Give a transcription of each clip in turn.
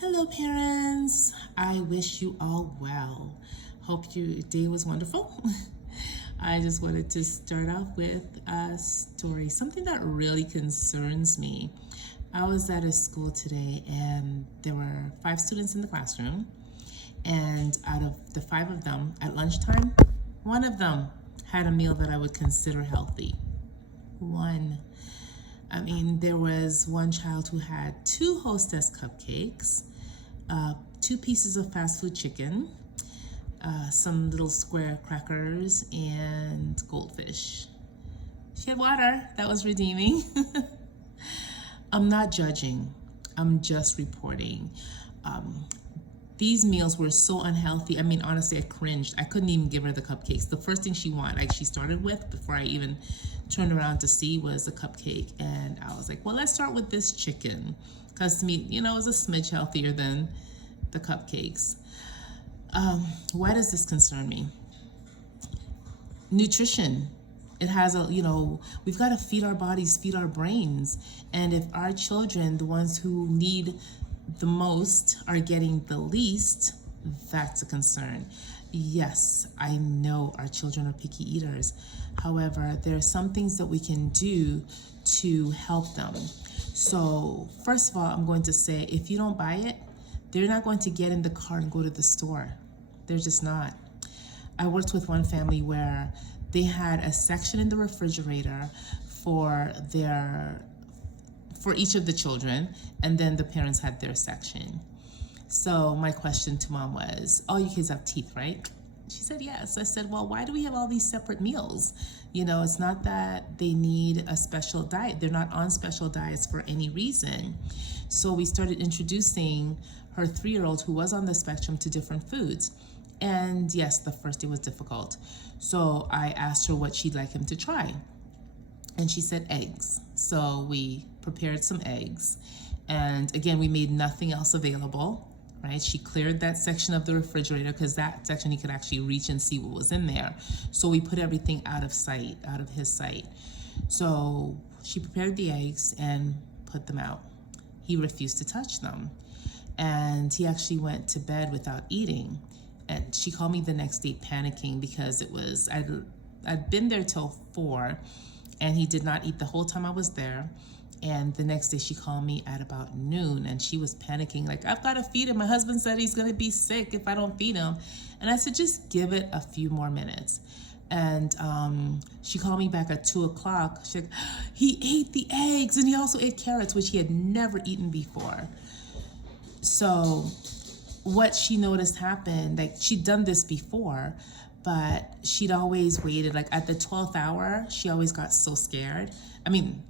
Hello, parents. I wish you all well. Hope your day was wonderful. I just wanted to start off with a story, something that really concerns me. I was at a school today and there were 5 students in the classroom, and out of the 5 of them at lunchtime, one of them had a meal that I would consider healthy. One. There was one child who had 2 Hostess cupcakes, 2 pieces of fast food chicken, some little square crackers, and goldfish. She had water. That was redeeming. I'm not judging. I'm just reporting. These meals were so unhealthy. Honestly, I cringed. I couldn't even give her the cupcakes. The first thing she wanted, like she started with, before I even turned around to see, was a cupcake. And I was like, well, let's start with this chicken. Because to me, it was a smidge healthier than the cupcakes. Why does this concern me? Nutrition. It has we've got to feed our bodies, feed our brains. And if our children, the ones who need the most, are getting the least, that's a concern. Yes, I know our children are picky eaters. However, there are some things that we can do to help them. So first of all, I'm going to say, if you don't buy it, they're not going to get in the car and go to the store. They're just not. I worked with one family where they had a section in the refrigerator for each of the children, and then the parents had their section. So my question to mom was, all you kids have teeth, right? She said yes. I said, well, why do we have all these separate meals? It's not that they need a special diet. They're not on special diets for any reason. So we started introducing her 3-year-old, who was on the spectrum, to different foods. And yes, the first day was difficult. So I asked her what she'd like him to try. And she said eggs. So we prepared some eggs. And again, we made nothing else available, right? She cleared that section of the refrigerator, because that section he could actually reach and see what was in there. So we put everything out of sight, out of his sight. So she prepared the eggs and put them out. He refused to touch them. And he actually went to bed without eating. And she called me the next day panicking, because I'd been there till 4, and he did not eat the whole time I was there. And the next day she called me at about noon, and she was panicking, like, I've got to feed him. My husband said he's going to be sick if I don't feed him. And I said, just give it a few more minutes. And she called me back at 2 o'clock. She's like, he ate the eggs, and he also ate carrots, which he had never eaten before. So what she noticed happened, like, she'd done this before, but she'd always waited. Like at the 12th hour, she always got so scared.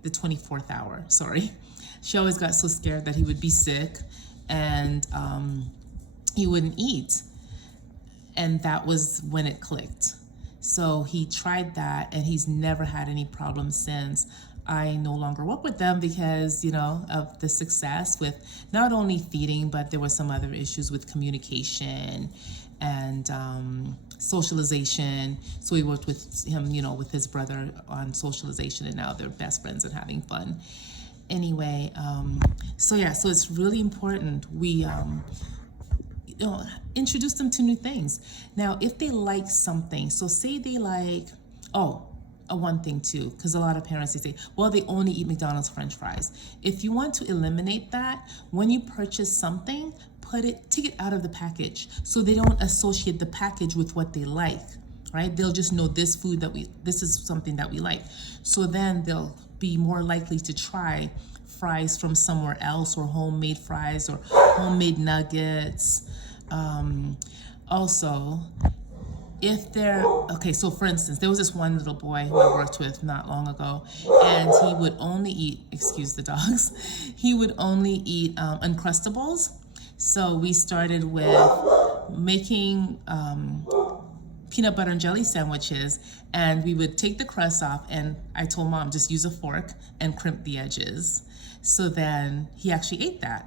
The 24th hour, sorry. She always got so scared that he would be sick, and he wouldn't eat. And that was when it clicked. So he tried that, and he's never had any problems since. I no longer work with them because, of the success with not only feeding, but there were some other issues with communication and socialization. So we worked with him, with his brother on socialization, and now they're best friends and having fun. Anyway, so it's really important we introduce them to new things. Now, if they like something, so say they like, one thing too, because a lot of parents, they say, well, they only eat McDonald's French fries. If you want to eliminate that, when you purchase something, take it out of the package, so they don't associate the package with what they like, right? They'll just know this is something that we like. So then they'll be more likely to try fries from somewhere else, or homemade fries, or homemade nuggets. Also, if they're, so for instance, there was this one little boy who I worked with not long ago, and he would only eat, excuse the dogs, he would only eat Uncrustables. So we started with making peanut butter and jelly sandwiches, and we would take the crust off, and I told mom, just use a fork and crimp the edges. So then he actually ate that.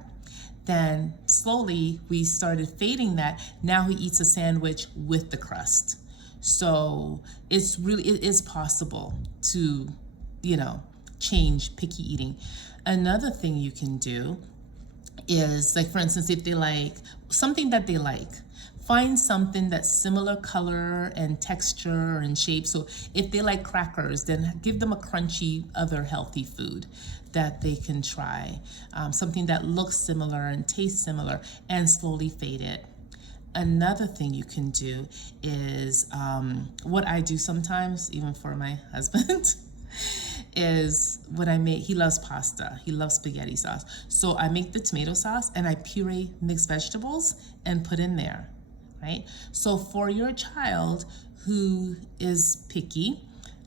Then slowly we started fading that. Now he eats a sandwich with the crust. So it is possible to, change picky eating. Another thing you can do is like, for instance, if they like something that they like, find something that's similar color and texture and shape. So if they like crackers, then give them a crunchy other healthy food that they can try, something that looks similar and tastes similar, and slowly fade it. Another thing you can do is what I do sometimes, even for my husband, is when I make, he loves pasta, he loves spaghetti sauce. So I make the tomato sauce and I puree mixed vegetables and put in there, right? So for your child who is picky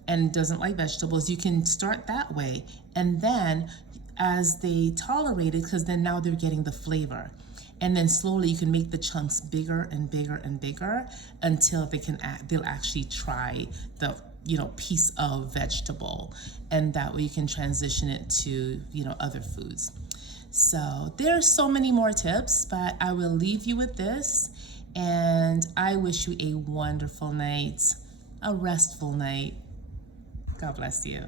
and doesn't like vegetables, you can start that way. And then as they tolerate it, because then now they're getting the flavor. And then slowly you can make the chunks bigger and bigger and bigger until they'll actually try the piece of vegetable, and that way you can transition it to other foods. So there's so many more tips, but I will leave you with this, and I wish you a wonderful night, a restful night. God bless you.